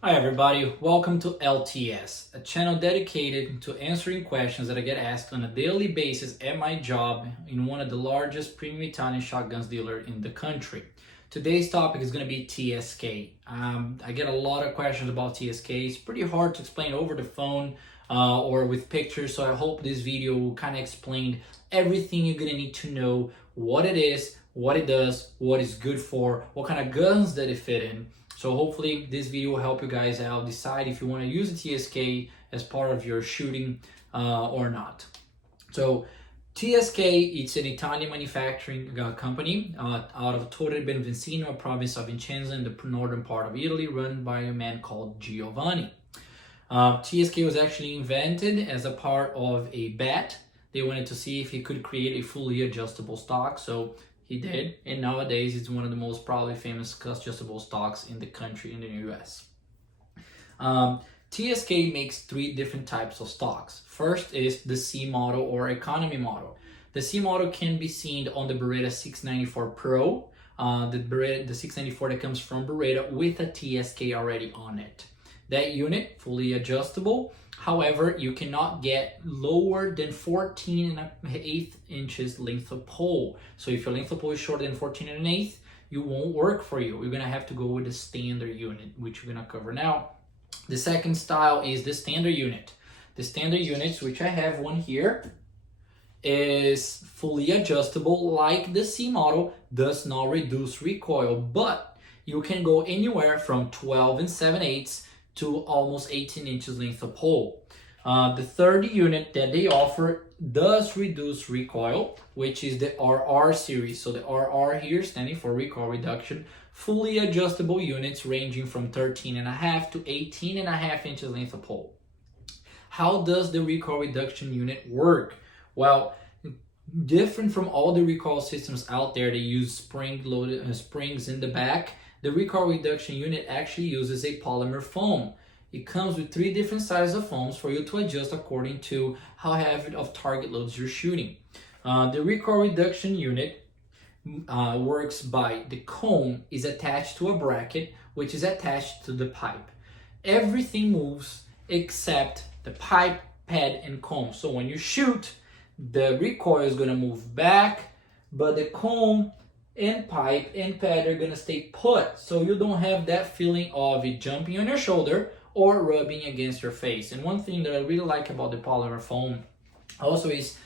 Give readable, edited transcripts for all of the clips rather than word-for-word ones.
Hi everybody, welcome to LTS, a channel dedicated to answering questions that I get asked on a daily basis at my job in one of the largest premium Italian shotguns dealer in the country. Today's topic is going to be TSK. I get a lot of questions about TSK. It's pretty hard to explain over the phone or with pictures, so I hope this video will kind of explain everything you're going to need to know, what it is, what it does, what it's good for, what kind of guns that it fit in. So hopefully this video will help you guys out decide if you want to use a TSK as part of your shooting or not. So TSK, it's an Italian manufacturing company out of Torre Benvenzino, province of Vicenza in the northern part of Italy, run by a man called Giovanni. TSK was actually invented as a part of a bet. They wanted to see if he could create a fully adjustable stock. So he did, and nowadays it's one of the most probably famous adjustable stocks in the country in the US. TSK makes three different types of stocks. First is the C model or economy model. The C model can be seen on the Beretta 694 Pro, the 694 that comes from Beretta with a TSK already on it. That unit, fully adjustable. However, you cannot get lower than 14.1 inches length of pole. So if your length of pole is shorter than 14.1, you won't work for you. You're gonna have to go with the standard unit, which we're gonna cover now. The second style is the standard unit. The standard units, which I have one here, is fully adjustable like the C model, does not reduce recoil, but you can go anywhere from 12 7/8 to almost 18 inches length of pole. The third unit that they offer does reduce recoil, which is the RR series. So the RR here standing for recoil reduction, fully adjustable units ranging from 13.5 to 18.5 inches length of pole. How does the recoil reduction unit work? Well, different from all the recoil systems out there, they use spring-loaded springs in the back. The recoil reduction unit actually uses a polymer foam. It comes with three different sizes of foams for you to adjust according to how heavy of target loads you're shooting. The recoil reduction unit works by the cone is attached to a bracket which is attached to the pipe. Everything moves except the pipe, pad, and cone. So when you shoot, the recoil is going to move back, but the cone and pipe and pad are gonna stay put, so you don't have that feeling of it jumping on your shoulder or rubbing against your face. And one thing that I really like about the polymer foam also is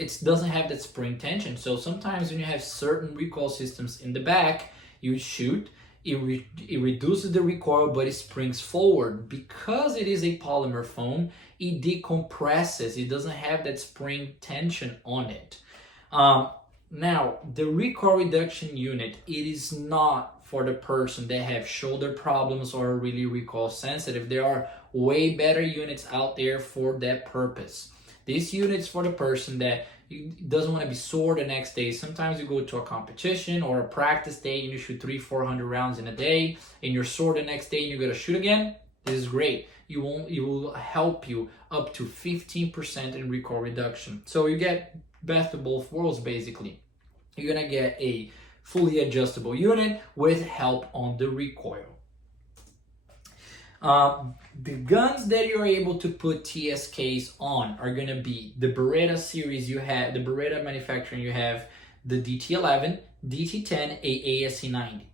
it doesn't have that spring tension. So sometimes when you have certain recoil systems in the back, you shoot, it reduces the recoil, but it springs forward. Because it is a polymer foam, it decompresses. It doesn't have that spring tension on it. Now, the recoil reduction unit, it is not for the person that have shoulder problems or are really recoil sensitive. There are way better units out there for that purpose. This unit is for the person that doesn't want to be sore the next day. Sometimes you go to a competition or a practice day and you shoot 300-400 rounds in a day and you're sore the next day and you gotta shoot again. This is great. It will help you up to 15% in recoil reduction. So you get best of both worlds basically. You're gonna get a fully adjustable unit with help on the recoil. The guns that you're able to put TSKs on are gonna be the Beretta series. You have the Beretta manufacturing. You have the DT11, DT10, ASC 90.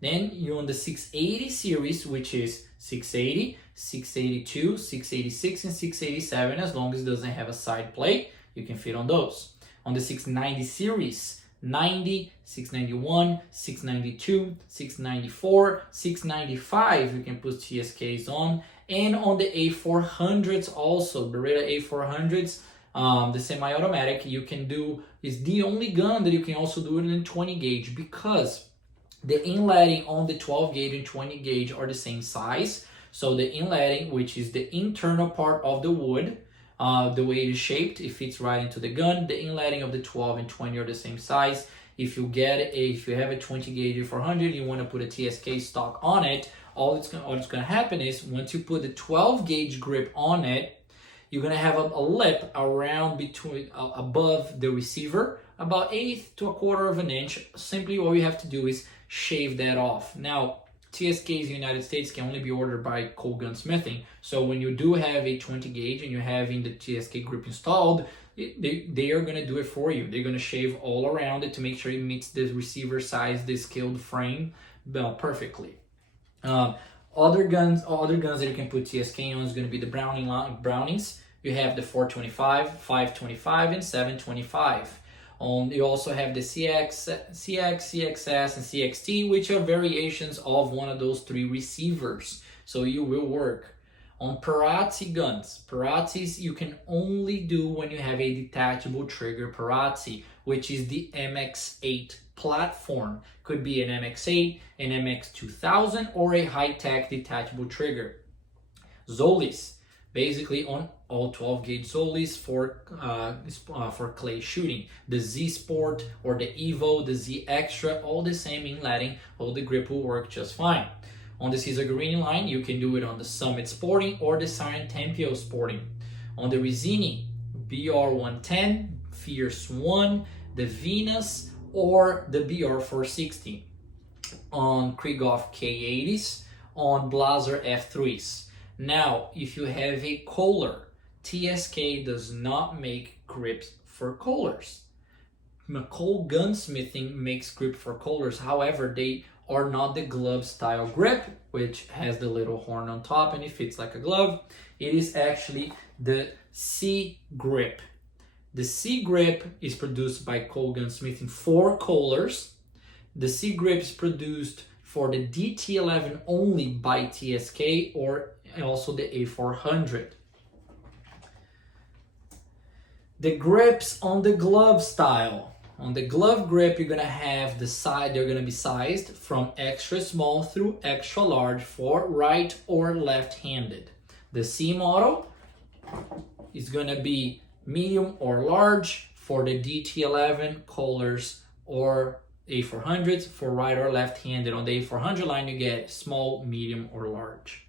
Then you're on the 680 series, which is 680, 682, 686, and 687. As long as it doesn't have a side plate, you can fit on those. On the 690 series, 90, 691, 692, 694, 695 you can put TSKs on, and on the A400s also, Beretta A400s, the semi-automatic you can do, is the only gun that you can also do it in 20 gauge because the inletting on the 12 gauge and 20 gauge are the same size. So the inletting, which is the internal part of the wood, the way it is shaped, it fits right into the gun. The inletting of the 12 and 20 are the same size. If you have a 20 gauge 400, you want to put a TSK stock on it. All that's going to happen is once you put the 12 gauge grip on it, you're going to have a lip around above the receiver, about 1/8 to 1/4 of an inch. Simply all you have to do is shave that off. Now, TSKs in the United States can only be ordered by Cold Gunsmithing. So when you do have a 20 gauge and you're having the TSK grip installed, they are going to do it for you. They're going to shave all around it to make sure it meets the receiver size, the scaled frame perfectly. Other guns that you can put TSK on is going to be the Brownings. You have the 425, 525, and 725. You also have the CX, CXS, and CXT, which are variations of one of those three receivers. So you will work. On Perazzi guns, Perazzis you can only do when you have a detachable trigger Perazzi, which is the MX8 platform. Could be an MX8, an MX2000, or a high-tech detachable trigger. Zolis, basically on all 12 gauge Zolis for clay shooting. The Z Sport or the Evo, the Z Extra, all the same in Latin, all the grip will work just fine. On the Cesar Guerini line, you can do it on the Summit Sporting or the Siren Tempio Sporting. On the Rizzini, BR110, Fierce 1, the Venus, or the BR460. On Krieghoff K80s, on Blaser F3s. Now, if you have a Kohler, TSK does not make grips for Kohlers. Cold Gunsmithing makes grip for Kohlers. However, they are not the glove style grip, which has the little horn on top and it fits like a glove. It is actually the C grip. The C grip is produced by Cold Gunsmithing for Kohlers. The C grip is produced for the DT11 only by TSK, or also the A400. The grips on the glove style. On the glove grip, you're gonna have the side, they're gonna be sized from extra small through extra large for right or left-handed. The C model is gonna be medium or large for the DT11, Kohlers, or A400s for right or left-handed. On the A400 line, you get small, medium, or large.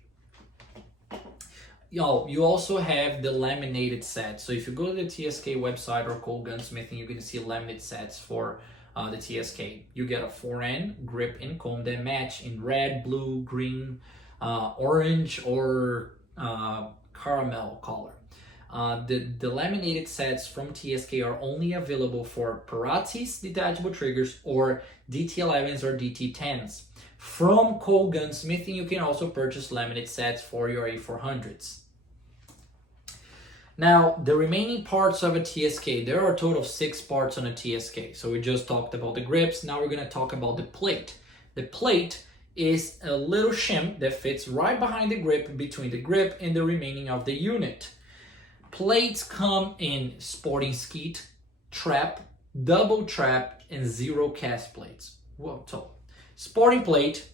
You also have the laminated sets. So if you go to the TSK website or Cold Gunsmithing, you're going to see laminated sets for the TSK. You get a 4N grip and comb that match in red, blue, green, orange, or caramel color. The laminated sets from TSK are only available for Perazzis detachable triggers or DT11s or DT10s. From Cold Gunsmithing, you can also purchase laminated sets for your A400s. Now, the remaining parts of a TSK, there are a total of 6 parts on a TSK. So we just talked about the grips. Now we're going to talk about the plate. The plate is a little shim that fits right behind the grip, between the grip and the remaining of the unit. Plates come in sporting skeet, trap, double trap, and zero cast plates. Whoa, so sporting plate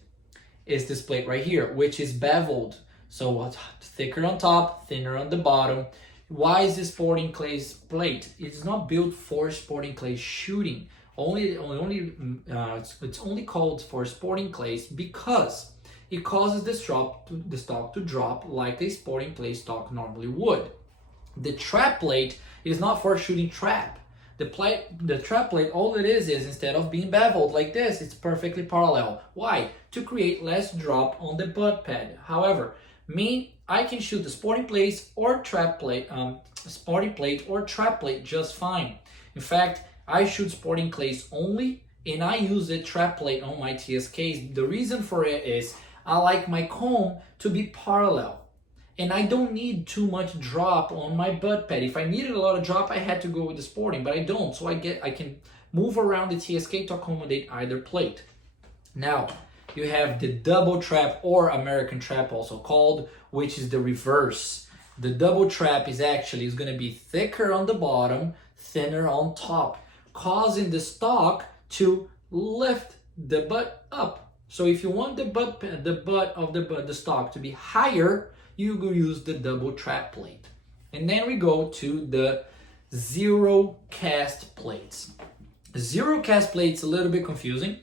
is this plate right here, which is beveled. So thicker on top, thinner on the bottom. Why is this sporting clay plate? It's not built for sporting clay shooting. It's only called for sporting clays because it causes the stock to drop like a sporting clay stock normally would. The trap plate is not for shooting trap. The trap plate, all it is instead of being beveled like this, it's perfectly parallel. Why? To create less drop on the butt pad. However, I can shoot the sporting plates or trap plate, sporting plate or trap plate just fine. In fact, I shoot sporting clays only, and I use the trap plate on my TSKs. The reason for it is I like my comb to be parallel. And I don't need too much drop on my butt pad. If I needed a lot of drop, I had to go with the sporting, but I don't. So I can move around the TSK to accommodate either plate. Now, you have the double trap or American trap also called, which is the reverse. The double trap is going to be thicker on the bottom, thinner on top, causing the stock to lift the butt up. So if you want the butt of the stock to be higher, you go use the double trap plate. And then we go to the zero cast plates. Zero cast plates a little bit confusing.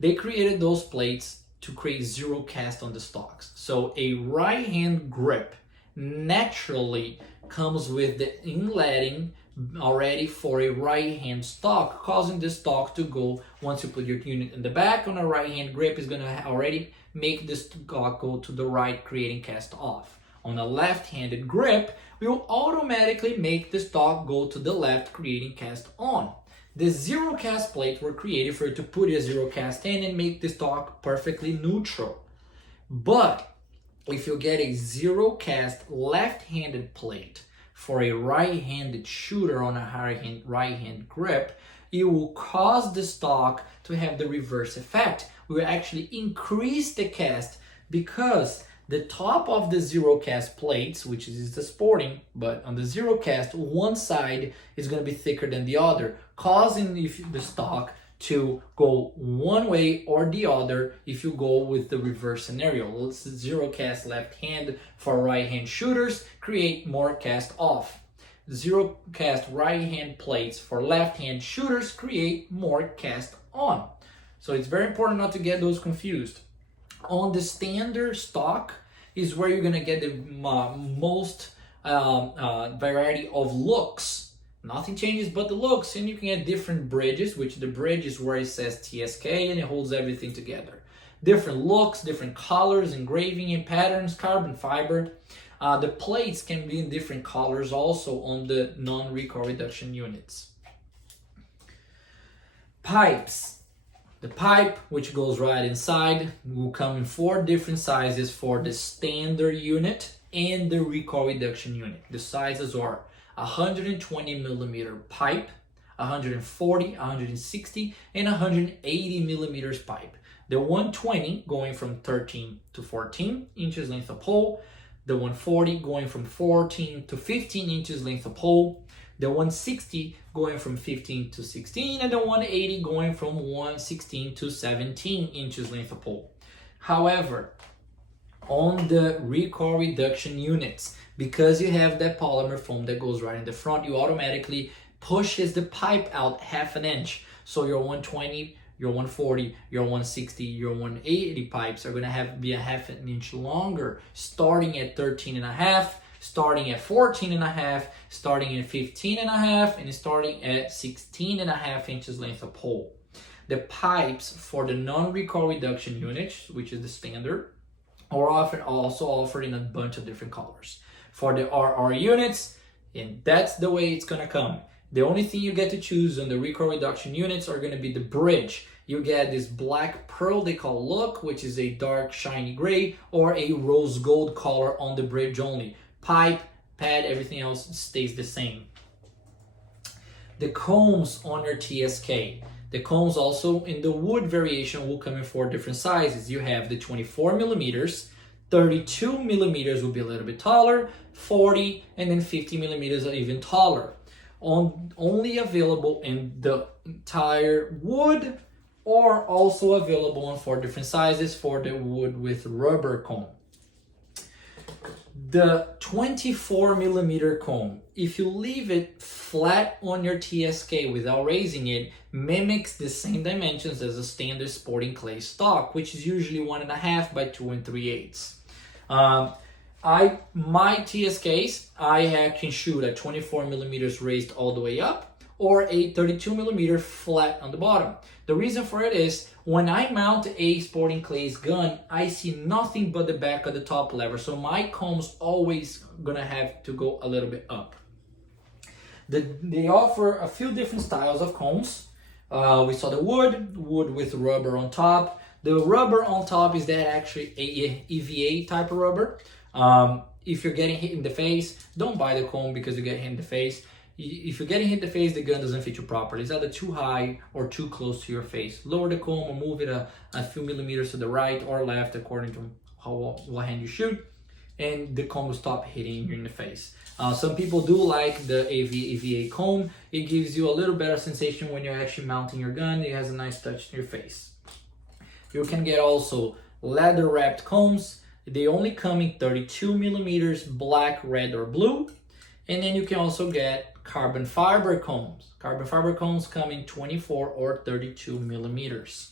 They created those plates to create zero cast on the stocks. So a right hand grip naturally comes with the inletting already for a right hand stock, causing the stock to go, once you put your unit in the back on a right hand grip, is going to already make the stock go to the right, creating cast off. On a left handed grip, we will automatically make the stock go to the left, creating cast on. The zero cast plates were created for you to put a zero cast in and make the stock perfectly neutral. But if you get a zero cast left-handed plate for a right-handed shooter on a right-hand grip, it will cause the stock to have the reverse effect. We will actually increase the cast because the top of the zero cast plates, which is the sporting, but on the zero cast, one side is going to be thicker than the other, causing the stock to go one way or the other if you go with the reverse scenario. Zero cast left hand for right hand shooters create more cast off. Zero cast right hand plates for left hand shooters create more cast on. So it's very important not to get those confused. On the standard stock is where you're going to get the most variety of looks. Nothing changes but the looks, and you can get different bridges, which the bridge is where it says TSK and it holds everything together. Different looks, different colors, engraving and patterns, carbon fiber. The plates can be in different colors also on the non-recoil reduction units. Pipes. The pipe, which goes right inside, will come in 4 different sizes for the standard unit and the recoil reduction unit. The sizes are 120 millimeter pipe, 140, 160, and 180 millimeters pipe. The 120 going from 13 to 14 inches length of pole, the 140 going from 14 to 15 inches length of pole, the 160 going from 15 to 16, and the 180 going from 116 to 17 inches length of pole. However, on the recoil reduction units, because you have that polymer foam that goes right in the front, you automatically pushes the pipe out half an inch. So your 120, your 140, your 160, your 180 pipes are going to be a half an inch longer, starting at 13 and a half, starting at 14 and a half, starting at 15 and a half, and starting at 16 and a half inches length of pole. The pipes for the non-recoil reduction units, which is the standard, are often also offered in a bunch of different colors. For the RR units, and that's the way it's gonna come. The only thing you get to choose on the recoil reduction units are gonna be the bridge. You get this black pearl they call look, which is a dark shiny gray, or a rose gold color on the bridge only. Pipe, pad, everything else stays the same. The combs on your TSK. The combs also in the wood variation will come in 4 different sizes. You have the 24 millimeters, 32 millimeters will be a little bit taller, 40, and then 50 millimeters are even taller. Only available in the entire wood, or also available in 4 different sizes for the wood with rubber comb. The 24 millimeter comb, if you leave it flat on your TSK without raising it, mimics the same dimensions as a standard sporting clay stock, which is usually 1.5 by 2 3/8. My TSKs, I can shoot at 24 millimeters raised all the way up, or a 32 millimeter flat on the bottom. The reason for it is, when I mount a sporting clays gun, I see nothing but the back of the top lever, so my comb's always gonna have to go a little bit up. They offer a few different styles of combs. We saw the wood with rubber on top. The rubber on top is that actually a EVA type of rubber. If you're getting hit in the face, don't buy the comb because you get hit in the face. If you're getting hit in the face, the gun doesn't fit you properly. It's either too high or too close to your face. Lower the comb or move it a few millimeters to the right or left according to what hand you shoot, and the comb will stop hitting you in the face. Some people do like the EVA comb. It gives you a little better sensation when you're actually mounting your gun. It has a nice touch to your face. You can get also leather wrapped combs. They only come in 32 millimeters, black, red, or blue. And then you can also get carbon fiber combs. Carbon fiber combs come in 24 or 32 millimeters.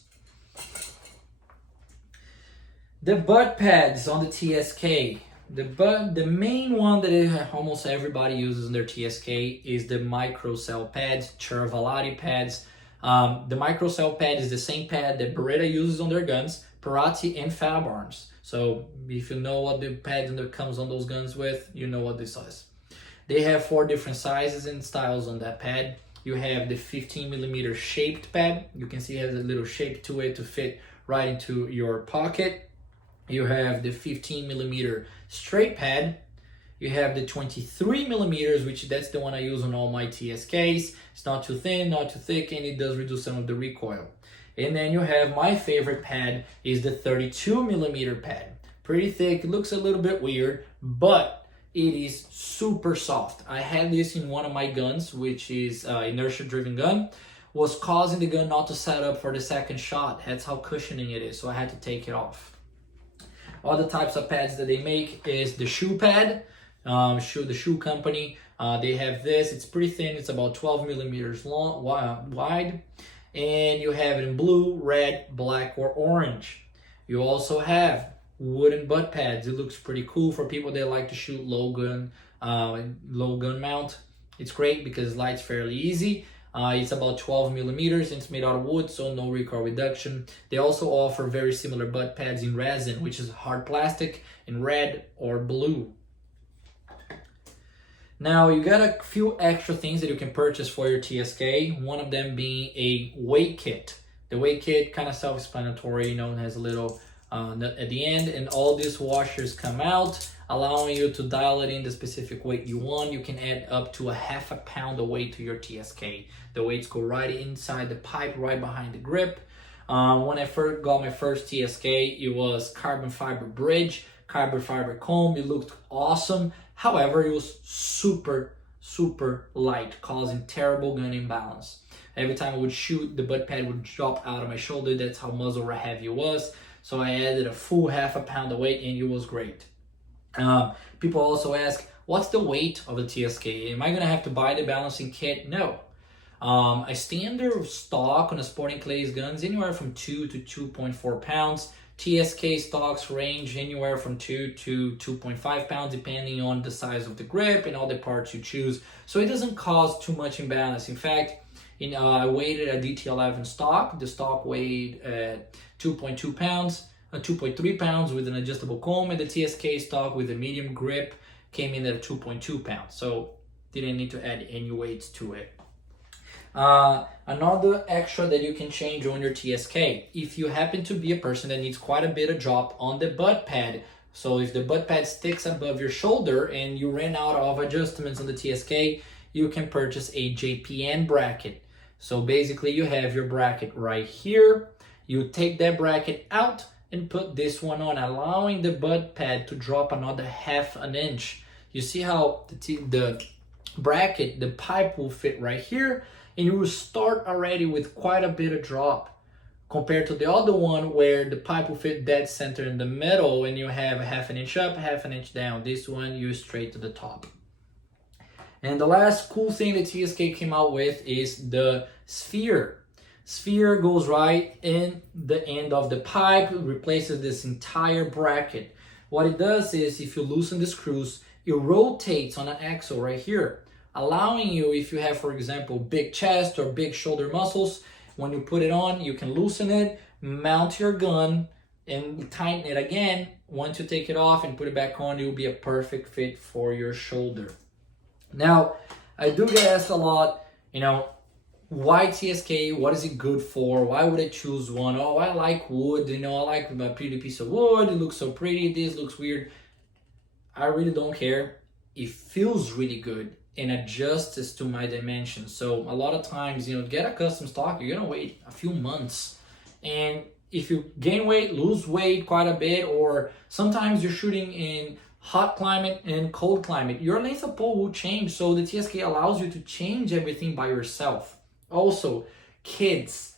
The butt pads on the TSK. The main one that almost everybody uses in their TSK is the microcell pads, Cervalati pads. The microcell pad is the same pad that Beretta uses on their guns, Perazzi and Fatabarns. So if you know what the pad that comes on those guns with, you know what this is. They have 4 different sizes and styles on that pad. You have the 15mm shaped pad. You can see it has a little shape to it to fit right into your pocket. You have the 15mm straight pad. You have the 23mm, which that's the one I use on all my TSKs. It's not too thin, not too thick, and it does reduce some of the recoil. And then you have my favorite pad is the 32mm pad. Pretty thick, it looks a little bit weird, but it is super soft. I had this in one of my guns, which is inertia driven gun, was causing the gun not to set up for the second shot. That's how cushioning it is, so I had to take it off. Other types of pads that they make is the shoe pad, the shoe company. They have this, it's pretty thin, it's about 12mm long, wide, and you have it in blue, red, black, or orange. You also have wooden butt pads. It looks pretty cool for people that like to shoot low gun mount. It's great because it lights fairly easy. It's about 12mm and it's made out of wood, so no recoil reduction. They also offer very similar butt pads in resin, which is hard plastic, in red or blue. Now you got a few extra things that you can purchase for your TSK, one of them being a weight kit. The weight kit, kind of self-explanatory, you know, it has a little nut at the end, and all these washers come out, allowing you to dial it in the specific weight you want. You can add up to 1/2 pound of weight to your TSK. The weights go right inside the pipe, right behind the grip. When I first got my first TSK, it was carbon fiber bridge, carbon fiber comb. It looked awesome. However, it was super, super light, causing terrible gun imbalance. Every time I would shoot, the butt pad would drop out of my shoulder. That's how muzzle heavy it was. So I added a full 1/2 pound of weight and it was great. People also ask, what's the weight of the TSK? Am I going to have to buy the balancing kit? No. A standard stock on a sporting clays guns anywhere from 2 to 2.4 pounds. TSK stocks range anywhere from 2 to 2.5 pounds depending on the size of the grip and all the parts you choose. So it doesn't cause too much imbalance. In fact, I weighed a DT11 stock. The stock weighed 2.2 pounds, 2.3 pounds with an adjustable comb, and the TSK stock with a medium grip came in at 2.2 pounds. So didn't need to add any weights to it. Another extra that you can change on your TSK, if you happen to be a person that needs quite a bit of drop on the butt pad, so if the butt pad sticks above your shoulder and you ran out of adjustments on the TSK, you can purchase a JPN bracket. So basically you have your bracket right here, you take that bracket out and put this one on, allowing the butt pad to drop another 1/2 inch. You see how the bracket, the pipe will fit right here, and you will start already with quite a bit of drop compared to the other one where the pipe will fit dead center in the middle and you have 1/2 inch up, 1/2 inch down. This one, you straight to the top. And the last cool thing that TSK came out with is the sphere. Sphere goes right in the end of the pipe, replaces this entire bracket. What it does is, if you loosen the screws, it rotates on an axle right here, allowing you, if you have, for example, big chest or big shoulder muscles, when you put it on, you can loosen it, mount your gun, and tighten it again. Once you take it off and put it back on, it will be a perfect fit for your shoulder. Now, I do get asked a lot, why TSK? What is it good for? Why would I choose one? Oh, I like wood. I like a pretty piece of wood. It looks so pretty. This looks weird. I really don't care. It feels really good and adjusts to my dimensions. So a lot of times, get a custom stock, you're gonna wait a few months. And if you gain weight, lose weight quite a bit, or sometimes you're shooting in hot climate and cold climate, your length of pole will change. So the TSK allows you to change everything by yourself. Also, kids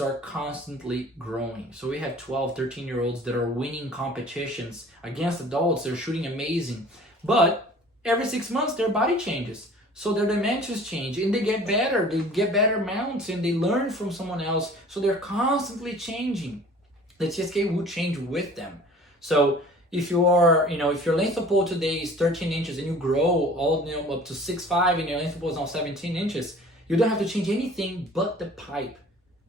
are constantly growing. So we have 12, 13-year-olds that are winning competitions against adults. They're shooting amazing. But every 6 months, their body changes. So their dimensions change and they get better. They get better mounts and they learn from someone else. So they're constantly changing. The TSK will change with them. So if you are, if your length of pole today is 13 inches and you grow all, up to 6'5", and your length of pole is now 17 inches, you don't have to change anything but the pipe.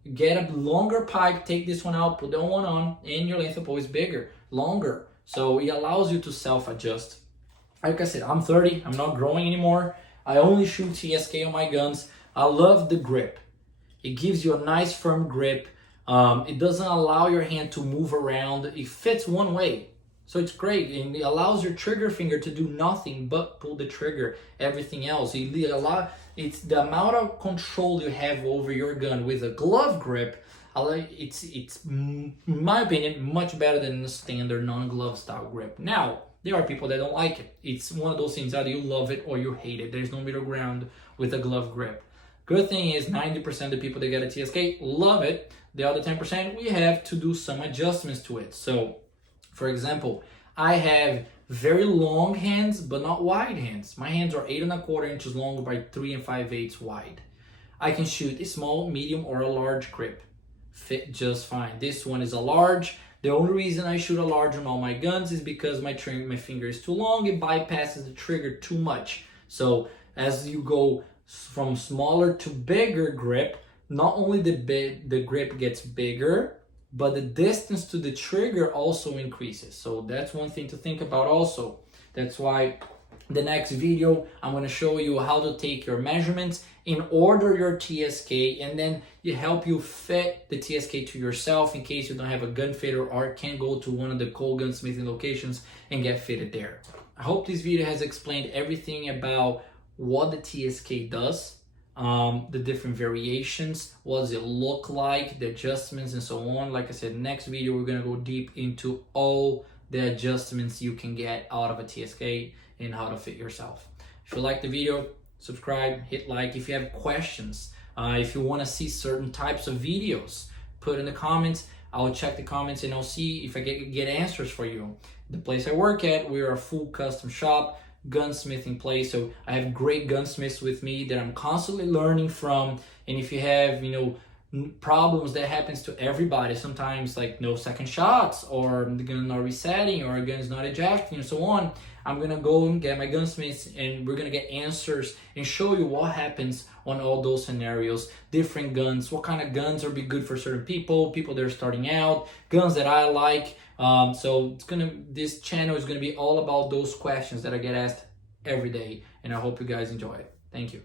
You get a longer pipe, take this one out, put that one on, and your length of pole is bigger, longer. So it allows you to self-adjust. Like I said, I'm 30, I'm not growing anymore. I only shoot TSK on my guns. I love the grip. It gives you a nice firm grip. It doesn't allow your hand to move around. It fits one way. So it's great, and it allows your trigger finger to do nothing but pull the trigger. Everything else, it's the amount of control you have over your gun with a glove grip. It's in my opinion much better than the standard non-glove style grip. Now there are people that don't like it. It's one of those things, either you love it or you hate it. There's no middle ground with a glove grip. Good thing is 90% of the people that get a TSK love it. The other 10%, we have to do some adjustments to it. So for example, I have very long hands, but not wide hands. My hands are 8 1/4 inches long by 3 5/8 wide. I can shoot a small, medium, or a large grip. Fit just fine. This one is a large. The only reason I shoot a large on all my guns is because my finger is too long. It bypasses the trigger too much. So as you go from smaller to bigger grip, not only the grip gets bigger, but the distance to the trigger also increases. So that's one thing to think about also. That's why the next video, I'm going to show you how to take your measurements and order your TSK, and then you help you fit the TSK to yourself in case you don't have a gun fitter or can't go to one of the Cole gunsmithing locations and get fitted there. I hope this video has explained everything about what the TSK does, the different variations, what does it look like, the adjustments, and so on. Like I said, next video we're gonna go deep into all the adjustments you can get out of a TSK and how to fit yourself. If you like the video, subscribe, hit like. If you have questions, if you want to see certain types of videos, put in the comments. I'll check the comments and I'll see if I get answers for you. The place I work at, we're a full custom shop, gunsmithing place, so I have great gunsmiths with me that I'm constantly learning from. And if you have problems, that happens to everybody sometimes, like no second shots, or the gun not resetting, or a gun's not ejecting, and so on, I'm gonna go and get my gunsmiths and we're gonna get answers and show you what happens on all those scenarios, different guns, what kind of guns are be good for certain people that are starting out, guns that I like. So this channel is gonna be all about those questions that I get asked every day, and I hope you guys enjoy it. Thank you.